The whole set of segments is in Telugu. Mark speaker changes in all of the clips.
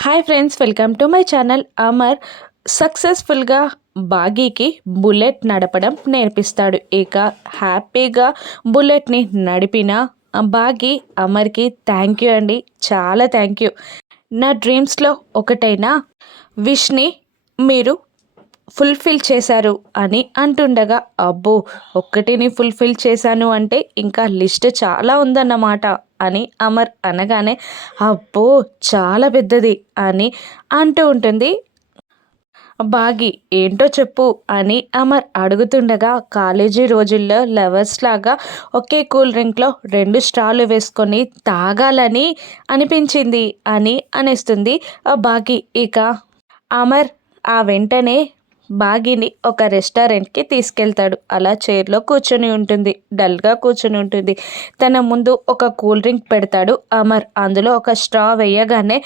Speaker 1: Hi friends welcome to my channel Amar సక్సెస్ఫుల్గా బాగీకి బుల్లెట్ నడపడం నేర్పిస్తాడు ఇక హ్యాపీగా బుల్లెట్ని నడిపిన బాగీ అమర్కి థ్యాంక్ యూ అండి చాలా థ్యాంక్ యూ నా డ్రీమ్స్లో ఒకటైన విష్ని మీరు ఫుల్ఫిల్ చేశారు అని అంటుండగా అబ్బో ఒక్కటిని ఫుల్ఫిల్ చేశాను అంటే ఇంకా లిస్ట్ చాలా ఉందన్నమాట. అని అమర్ అనగానే అబ్బో చాలా పెద్దది అని అంటూ ఉంటుంది. బాగి ఏంటో చెప్పు అని అమర్ అడుగుతుండగా కాలేజీ రోజుల్లో లవర్స్ లాగా ఒకే కూల్ డ్రింక్లో రెండు స్టాలు వేసుకొని తాగాలని అనిపించింది అని అనేస్తుంది. ఆ బాగి ఇక. అమర్ ఆ వెంటనే బాగిని ఒక రెస్టారెంట్కి తీసుకెళ్తాడు. అలా చైర్లో కూర్చొని ఉంటుంది. డల్గా కూర్చొని ఉంటుంది. తన ముందు ఒక కూల్ డ్రింక్ పెడతాడు. అమర్ అందులో ఒక స్ట్రా వేయగానే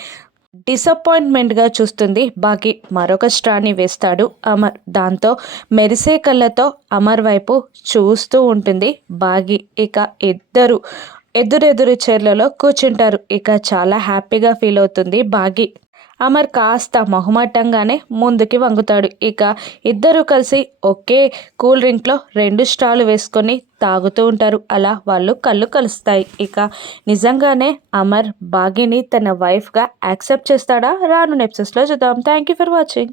Speaker 1: డిసప్పాయింట్మెంట్గా చూస్తుంది. బాగి మరొక స్ట్రాని వేస్తాడు. అమర్ దాంతో మెరిసే కళ్ళతో అమర్ వైపు చూస్తూ ఉంటుంది. బాగి ఇక ఇద్దరు ఎదురెదురు చైర్లలో కూర్చుంటారు. ఇక చాలా హ్యాపీగా ఫీల్ అవుతుంది బాగి. అమర్ కాస్త మొహమాటంగానే ముందుకి వంగుతాడు. ఇక ఇద్దరు కలిసి ఒకే కూల్ డ్రింక్లో రెండు స్టాలు వేసుకొని తాగుతూ ఉంటారు. అలా వాళ్ళు కళ్ళు కలుస్తాయి. ఇక నిజంగానే అమర్ బాగిని తన వైఫ్గా యాక్సెప్ట్ చేస్తాడా? రాను నెప్సెస్లో చూద్దాం. Thank you for watching